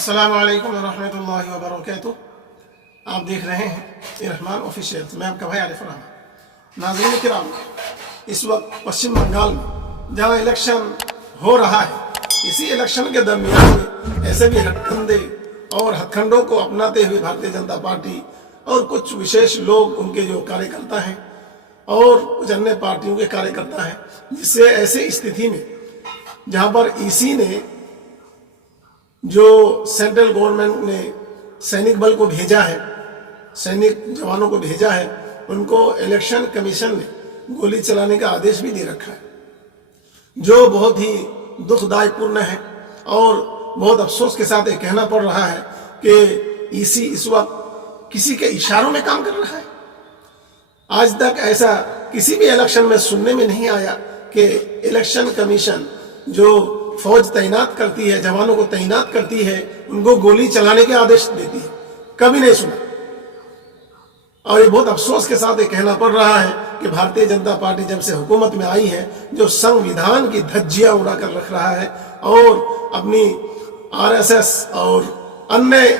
अस्सलाम वालेकुम रहमतुल्लाहि व बरकातुहू। आप देख रहे हैं इरहमान ऑफिशियल। मैं आपका भाई आरिफ रहमान। नाज़रीन किराम, इस वक्त पश्चिम बंगाल में जहाँ इलेक्शन हो रहा है, इसी इलेक्शन के दरमियान में ऐसे भी हथकंडे और हथकंडों को अपनाते हुए भारतीय जनता पार्टी और कुछ विशेष लोग, उनके जो कार्यकर्ता हैं और कुछ अन्य पार्टियों के कार्यकर्ता हैं, जिससे ऐसी स्थिति में जहाँ पर ईसी ने जो सेंट्रल गवर्नमेंट ने सैनिक बल को भेजा है, सैनिक जवानों को भेजा है, उनको इलेक्शन कमीशन ने गोली चलाने का आदेश भी दे रखा है, जो बहुत ही दुखदायपूर्ण है। और बहुत अफसोस के साथ ये कहना पड़ रहा है कि ईसी इस वक्त किसी के इशारों में काम कर रहा है। आज तक ऐसा किसी भी इलेक्शन में सुनने में नहीं आया कि इलेक्शन कमीशन जो फौज तैनात करती है, जवानों को तैनात करती है, उनको गोली चलाने के आदेश देती है। कभी नहीं सुना। और ये बहुत अफसोस के साथ ये कहना पड़ रहा है कि भारतीय जनता पार्टी जब से हुकूमत में आई है, जो संविधान की धज्जियां उड़ा कर रख रहा है और अपनी आरएसएस और अन्य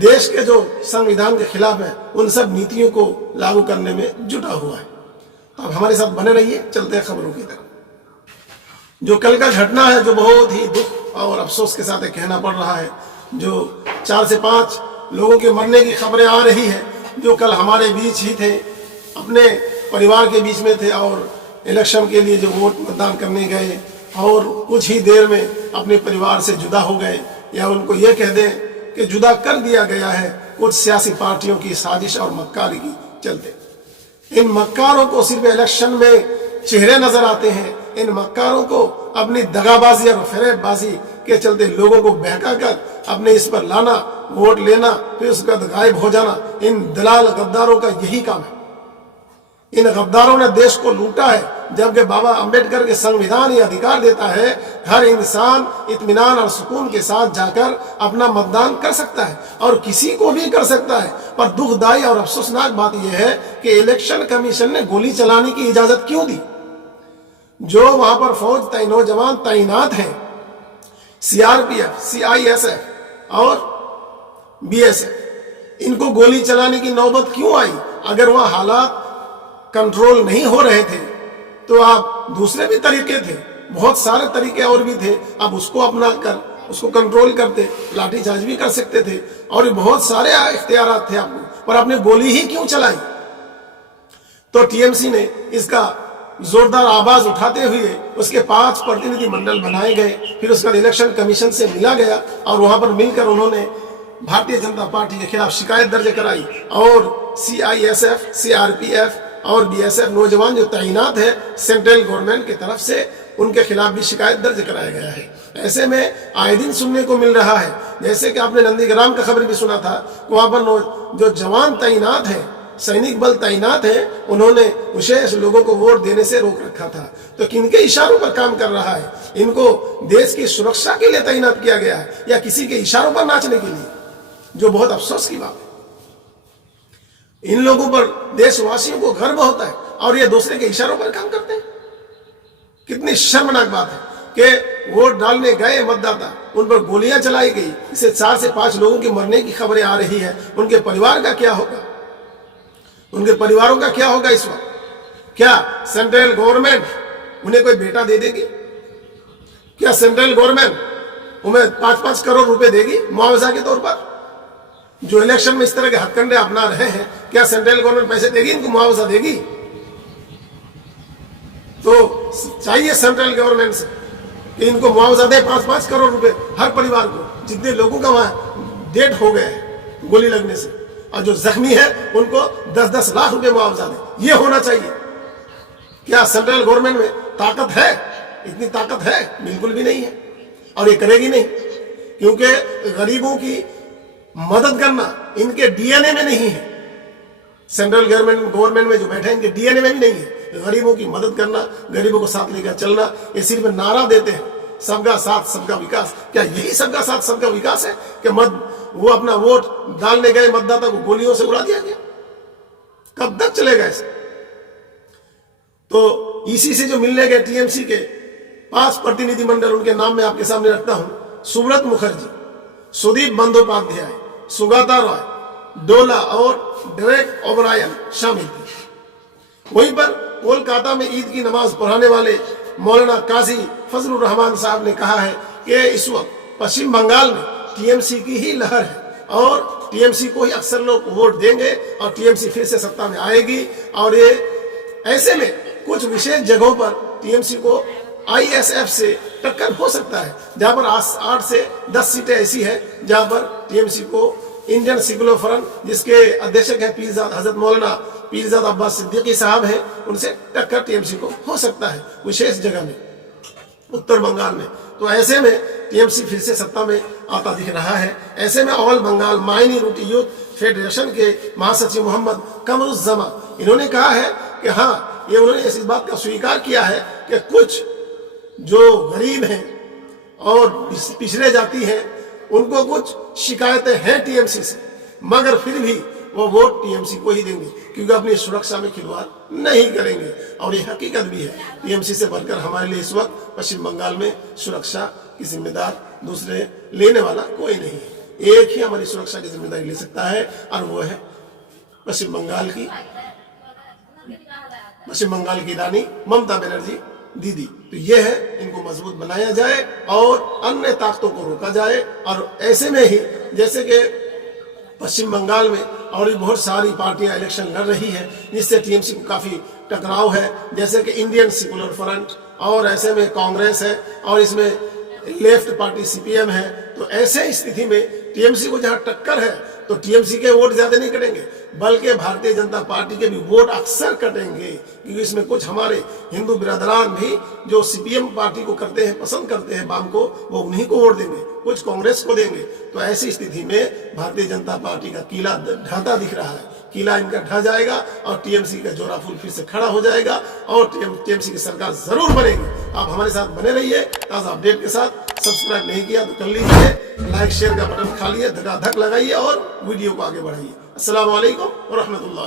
देश के जो संविधान के खिलाफ है, उन सब नीतियों को लागू करने में जुटा हुआ है। तो अब हमारे साथ बने रहिए, चलते हैं खबरों की तरफ। जो कल का घटना है, जो बहुत ही दुख और अफसोस के साथ कहना पड़ रहा है, जो 4 से 5 लोगों के मरने की खबरें आ रही है, जो कल हमारे बीच ही थे, अपने परिवार के बीच में थे और इलेक्शन के लिए जो वोट मतदान करने गए और कुछ ही देर में अपने परिवार से जुदा हो गए, या उनको ये कह दें कि जुदा कर दिया गया है कुछ सियासी पार्टियों की साजिश और मक्कारी की चलते। इन मक्कारों को सिर्फ इलेक्शन में चेहरे नजर आते हैं। इन मक्कारों को अपनी दगाबाजी और फरेबबाजी के चलते लोगों को बहका कर अपने इस पर लाना, वोट लेना, फिर उसके बाद गायब हो जाना, इन दलाल गद्दारों का यही काम है। इन गद्दारों ने देश को लूटा है, जबकि बाबा अंबेडकर के संविधान ये अधिकार देता है हर इंसान इत्मीनान और सुकून के साथ जाकर अपना मतदान कर सकता है और किसी को भी कर सकता है। पर दुखदाई और अफसोसनाक बात यह है कि इलेक्शन कमीशन ने गोली चलाने की इजाजत क्यों दी? जो वहां पर फौज नौजवान तैनात हैं, सीआरपीएफ, सीआईएसएफ और बीएसएफ, इनको गोली चलाने की नौबत क्यों आई? अगर वह हालात कंट्रोल नहीं हो रहे थे तो आप दूसरे भी तरीके थे, बहुत सारे तरीके और भी थे, आप उसको अपना कर उसको कंट्रोल करते, लाठीचार्ज भी कर सकते थे और बहुत सारे इख्तियार थे आपको, पर आपने गोली ही क्यों चलाई? तो टीएमसी ने इसका जोरदार आवाज उठाते हुए उसके 5 प्रतिनिधि मंडल बनाए गए। फिर उसका इलेक्शन कमीशन से मिला गया और वहां पर मिलकर उन्होंने भारतीय जनता पार्टी के खिलाफ शिकायत दर्ज कराई और सीआईएसएफ, सीआरपीएफ और बीएसएफ नौजवान जो तैनात है सेंट्रल गवर्नमेंट की तरफ से, उनके खिलाफ भी शिकायत दर्ज कराया गया है। ऐसे में आए दिन सुनने को मिल रहा है, जैसे कि आपने नंदीग्राम का खबर भी सुना था, वहां पर जो जवान तैनात है, सैनिक बल तैनात है, उन्होंने विशेष लोगों को वोट देने से रोक रखा था। तो किनके इशारों पर काम कर रहा है? इनको देश की सुरक्षा के लिए तैनात किया गया है या किसी के इशारों पर नाचने के लिए? जो बहुत अफसोस की बात है। इन लोगों पर देशवासियों को गर्व होता है और ये दूसरे के इशारों पर काम करते हैं। कितनी शर्मनाक बात है कि वोट डालने गए मतदाता, उन पर गोलियां चलाई गई। इससे 4 से 5 लोगों के मरने की खबरें आ रही है। उनके परिवार का क्या होगा? उनके परिवारों का क्या होगा इस वक्त? क्या सेंट्रल गवर्नमेंट उन्हें कोई बेटा दे देगी? क्या सेंट्रल गवर्नमेंट उन्हें 5-5 करोड़ रुपए देगी मुआवजा के तौर पर? जो इलेक्शन में इस तरह के हथकंडे अपना रहे हैं, क्या सेंट्रल गवर्नमेंट पैसे देगी, इनको मुआवजा देगी? तो चाहिए सेंट्रल गवर्नमेंट से कि इनको मुआवजा दे 5-5 करोड़ रुपए हर परिवार को, जितने लोगों का वहां डेथ हो गया है गोली लगने से, और जो जख्मी है उनको 10-10 लाख रुपए मुआवजा दे। ये होना चाहिए। क्या सेंट्रल गवर्नमेंट में ताकत है? इतनी ताकत है? बिल्कुल भी नहीं है और ये करेगी नहीं, क्योंकि गरीबों की मदद करना इनके डीएनए में नहीं है। सेंट्रल गवर्नमेंट में जो बैठे इनके डीएनए में भी नहीं है। गरीबों की मदद करना, गरीबों को साथ लेकर चलना, ये सिर्फ नारा देते हैं, सबका साथ सबका विकास। क्या यही सबका साथ सबका विकास है कि वो अपना वोट डालने गए मतदाता को गोलियों से उड़ा दिया गया? कब तक चलेगा ऐसे? तो इसी से जो मिलने गए टीएमसी के 5 प्रतिनिधि मंडल, उनके नाम मैं आपके सामने रखता हूं। सुब्रत मुखर्जी, सुदीप बंदोपाध्याय, सुगाता रॉय, डोला और डेरेक ओब्रायन शामिल थे। वहीं पर कोलकाता में ईद की नमाज पढ़ाने वाले मौलाना काजी फजलुर रहमान साहब ने कहा है कि इस वक्त पश्चिम बंगाल में टीएमसी की ही लहर है और टीएमसी को ही अक्सर लोग वोट देंगे और टीएमसी फिर से सत्ता में आएगी। और ये ऐसे में कुछ विशेष जगहों पर टीएमसी को आईएसएफ से टक्कर हो सकता है, जहां पर 8 से 10 सीटें ऐसी है जहां पर टीएमसी को इंडियन सेकुलर फ्रंट, जिसके अध्यक्ष हैं पीरजादा हजरत मौलाना पीरजादा अब्बास सिद्दीकी साहब हैं, उनसे टक्कर टीएमसी को हो सकता है विशेष जगह में उत्तर बंगाल में। तो ऐसे में टीएमसी फिर से सत्ता में आता दिख रहा है। ऐसे में all Bengal minority youth federation के महासचिव मोहम्मद कमरुज्जमान इन्होंने कहा है कि हाँ, ये उन्होंने इस बात का स्वीकार किया है कि कुछ जो गरीब हैं और पिछड़े जाति हैं उनको कुछ शिकायतें हैं टीएमसी से, मगर फिर भी वो वोट टीएमसी को ही देंगे क्योंकि अपनी सुरक्षा में खिलवाड़ नहीं करेंगे। और ये हकीकत भी है, टीएमसी से बढ़कर हमारे लिए इस वक्त पश्चिम बंगाल में सुरक्षा की जिम्मेदार दूसरे लेने वाला कोई नहीं है। एक ही हमारी सुरक्षा की जिम्मेदारी ले सकता है और वो है पश्चिम बंगाल की रानी ममता बनर्जी दीदी। तो ये है, इनको मजबूत बनाया जाए और अन्य ताकतों को रोका जाए। और ऐसे में ही जैसे कि पश्चिम बंगाल में और भी बहुत सारी पार्टियां इलेक्शन लड़ रही है जिससे टीएमसी को काफी टकराव है, जैसे कि इंडियन सेकुलर फ्रंट और ऐसे में कांग्रेस है और इसमें लेफ्ट पार्टी सीपीएम है। तो ऐसे स्थिति में टीएमसी को जहां टक्कर है तो टीएमसी के वोट ज्यादा नहीं कटेंगे बल्कि भारतीय जनता पार्टी के भी वोट अक्सर कटेंगे, क्योंकि इसमें कुछ हमारे हिंदू बिरादरान भी जो सीपीएम पार्टी को करते हैं, पसंद करते हैं वाम को, वो उन्हीं को वोट देंगे, कुछ कांग्रेस को देंगे। तो ऐसी स्थिति में भारतीय जनता पार्टी का किला ढहता दिख रहा है, किला इनका ढह जाएगा और टीएमसी का जोरा फूल फिर से खड़ा हो जाएगा और टीएमसी की सरकार जरूर बनेगी। आप हमारे साथ बने रहिए ताजा अपडेट के साथ। सब्सक्राइब नहीं किया तो कर लीजिए, लाइक शेयर का बटन खा लिए, धकाधक लगाइए और वीडियो को आगे बढ़ाइए। अस्सलाम वालेकुम व रहमतुल्लाह।